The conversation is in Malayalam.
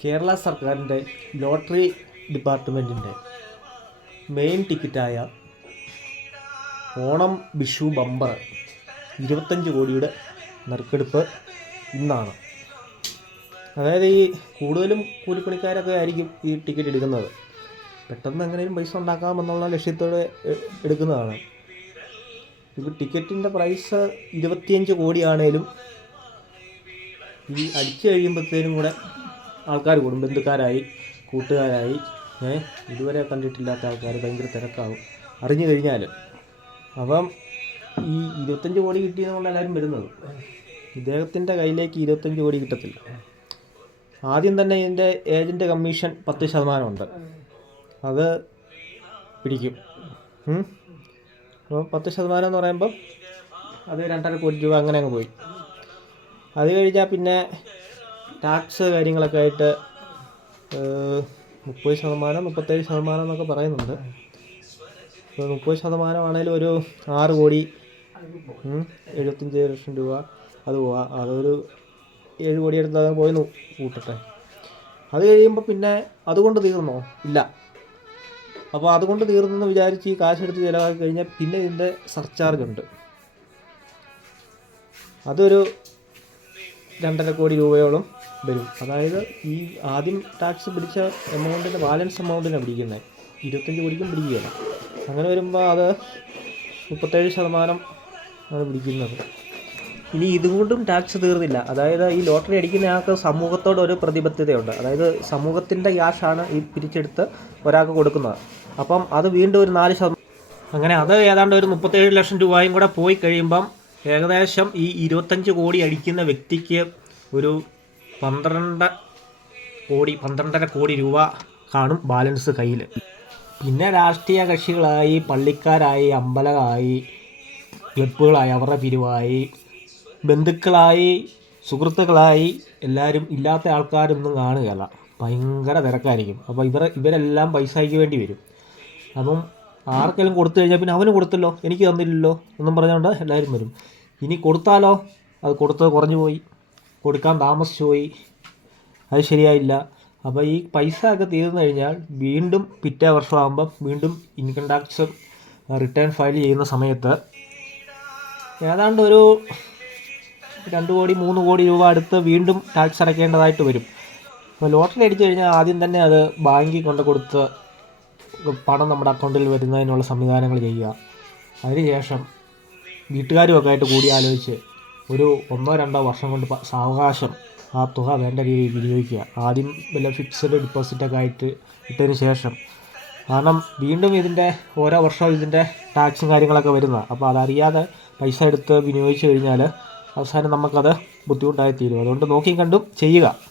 കേരള സർക്കാരിന്റെ ലോട്ടറി ഡിപ്പാർട്ട്മെന്റിന്റെ മെയിൻ ടിക്കറ്റായ ഓണം വിഷു ബമ്പർ ഇരുപത്തഞ്ച് കോടിയുടെ നറുക്കെടുപ്പ് ഇന്നാണ്. അതായത് ഈ കൂടുതലും കൂലിപ്പണിക്കാരൊക്കെ ആയിരിക്കും ഈ ടിക്കറ്റ് എടുക്കുന്നത്. പെട്ടെന്ന് എങ്ങനെയും പൈസ ഉണ്ടാക്കാമെന്നുള്ള ലക്ഷ്യത്തോടെ എടുക്കുന്നതാണ്. ഇപ്പോൾ ടിക്കറ്റിന്റെ പ്രൈസ് ഇരുപത്തിയഞ്ച് കോടിയാണേലും ഈ അടിച്ചു കഴിയുമ്പോഴത്തേനും കൂടെ ആൾക്കാർ കൂടും. ബന്ധുക്കാരായി കൂട്ടുകാരായി. ഇതുവരെ കണ്ടിട്ടില്ലാത്ത ആൾക്കാർ ഭയങ്കര തിരക്കാവും. അറിഞ്ഞു കഴിഞ്ഞാൽ അപ്പം ഈ ഇരുപത്തഞ്ച് കോടി കിട്ടിയെന്നുള്ള എല്ലാവരും വരുന്നത്. ഇദ്ദേഹത്തിന്റെ കയ്യിലേക്ക് ഇരുപത്തഞ്ച് കോടി കിട്ടത്തില്ല. ആദ്യം തന്നെ ഇതിന്റെ ഏജന്റ് കമ്മീഷൻ പത്ത് ശതമാനമുണ്ട്. അത് പിടിക്കും. അപ്പോൾ പത്ത് ശതമാനം എന്ന് പറയുമ്പം അത് രണ്ടര കോടി രൂപ അങ്ങനെ അങ്ങ് പോയി. അത് കഴിഞ്ഞാൽ പിന്നെ ടാക്സ് കാര്യങ്ങളൊക്കെ ആയിട്ട് മുപ്പത് ശതമാനം മുപ്പത്തേഴ് ശതമാനം എന്നൊക്കെ പറയുന്നുണ്ട്. മുപ്പത് ശതമാനമാണേലും ഒരു ആറ് കോടി എഴുപത്തഞ്ച് ലക്ഷം രൂപ അത് പോവാ. അതൊരു ഏഴ് കോടി എടുത്ത് അത് പോയി കൂട്ടട്ടെ. അത് കഴിയുമ്പോൾ പിന്നെ അതുകൊണ്ട് തീർന്നോ? ഇല്ല. അപ്പോൾ അതുകൊണ്ട് തീർന്നെന്ന് വിചാരിച്ച് ഈ കാശെടുത്ത് ചിലവാക്കി കഴിഞ്ഞാൽ പിന്നെ ഇതിന്റെ സർചാർജ് ഉണ്ട്. അതൊരു രണ്ടര കോടി രൂപയോളം വരും. അതായത് ഈ ആദ്യം ടാക്സ് പിടിച്ച എമൗണ്ടിന്റെ ബാലൻസ് എമൗണ്ടിനാണ് പിടിക്കുന്നത് ഇരുപത്തഞ്ച് കോടിക്കും പിടിക്കുകയില്ല അങ്ങനെ വരുമ്പോൾ അത് മുപ്പത്തേഴ് ശതമാനം ആണ് പിടിക്കുന്നത്. ഇനി ഇതുകൊണ്ടും ടാക്സ് തീർന്നില്ല. അതായത് ഈ ലോട്ടറി അടിക്കുന്ന ആൾക്ക് സമൂഹത്തോട് ഒരു പ്രതിബദ്ധതയുണ്ട്. അതായത് സമൂഹത്തിന്റെ ക്യാഷാണ് ഈ പിരിച്ചെടുത്ത് ഒരാൾക്ക് കൊടുക്കുന്നത്. അപ്പം അത് വീണ്ടും ഒരു നാല് ശതമാനം അങ്ങനെ അത് ഏതാണ്ട് ഒരു മുപ്പത്തേഴ് ലക്ഷം രൂപയും കൂടെ പോയി കഴിയുമ്പം ഏകദേശം ഈ ഇരുപത്തഞ്ച് കോടി അടിക്കുന്ന വ്യക്തിക്ക് ഒരു പന്ത്രണ്ട് കോടി പന്ത്രണ്ടര കോടി രൂപ കാണും ബാലൻസ് കയ്യിൽ പിന്നെ രാഷ്ട്രീയ കക്ഷികളായി പള്ളിക്കാരായി അമ്പലമായി ക്ലബുകളായി അവരുടെ പിരിവായി ബന്ധുക്കളായി സുഹൃത്തുക്കളായി എല്ലാവരും ഇല്ലാത്ത ആൾക്കാരൊന്നും കാണുകയല്ല. ഭയങ്കര തിരക്കായിരിക്കും. അപ്പോൾ ഇവർ ഇവരെല്ലാം പൈസയ്ക്ക് വേണ്ടി വരും. അപ്പം ആർക്കെങ്കിലും കൊടുത്തു കഴിഞ്ഞാൽ പിന്നെ അവന് കൊടുത്തല്ലോ എനിക്ക് തന്നില്ലല്ലോ എന്നും പറഞ്ഞുകൊണ്ട് എല്ലാവരും വരും. ഇനി കൊടുത്താലോ? അത് കൊടുത്തത് കുറഞ്ഞു പോയി. കൊടുക്കാൻ താമസിച്ചു പോയി. അത് ശരിയായില്ല. അപ്പോൾ ഈ പൈസ ഒക്കെ തീർന്നു കഴിഞ്ഞാൽ വീണ്ടും പിറ്റേ വർഷമാകുമ്പം വീണ്ടും ഇൻകം ടാക്സ് റിട്ടേൺ ഫയൽ ചെയ്യുന്ന സമയത്ത് ഏതാണ്ട് ഒരു രണ്ട് കോടി മൂന്ന് കോടി രൂപ അടുത്ത് വീണ്ടും ടാക്സ് അടയ്ക്കേണ്ടതായിട്ട് വരും. അപ്പോൾ ലോട്ടറി അടിച്ചു കഴിഞ്ഞാൽ ആദ്യം തന്നെ അത് ബാങ്കിൽ കൊണ്ട് കൊടുത്ത് പണം നമ്മുടെ അക്കൗണ്ടിൽ വരുന്നതിനുള്ള സംവിധാനങ്ങൾ ചെയ്യുക. അതിനുശേഷം വീട്ടുകാരുമൊക്കെ ആയിട്ട് കൂടി ആലോചിച്ച് ഒരു ഒന്നോ രണ്ടോ വർഷം കൊണ്ട് സാവകാശം ആ തുക വേണ്ട രീതിയിൽ വിനിയോഗിക്കുക. ആദ്യം വല്ല ഫിക്സഡ് ഡിപ്പോസിറ്റൊക്കെ ആയിട്ട് ഇട്ടതിന് ശേഷം. കാരണം വീണ്ടും ഇതിന്റെ ഓരോ വർഷവും ഇതിന്റെ ടാക്സും കാര്യങ്ങളൊക്കെ വരുന്നതാണ് അപ്പോൾ അതറിയാതെ പൈസ എടുത്ത് വിനിയോഗിച്ച് കഴിഞ്ഞാൽ അവസാനം നമുക്കത് ബുദ്ധിമുട്ടായി തീരും. അതുകൊണ്ട് നോക്കിയും കണ്ടും ചെയ്യുക.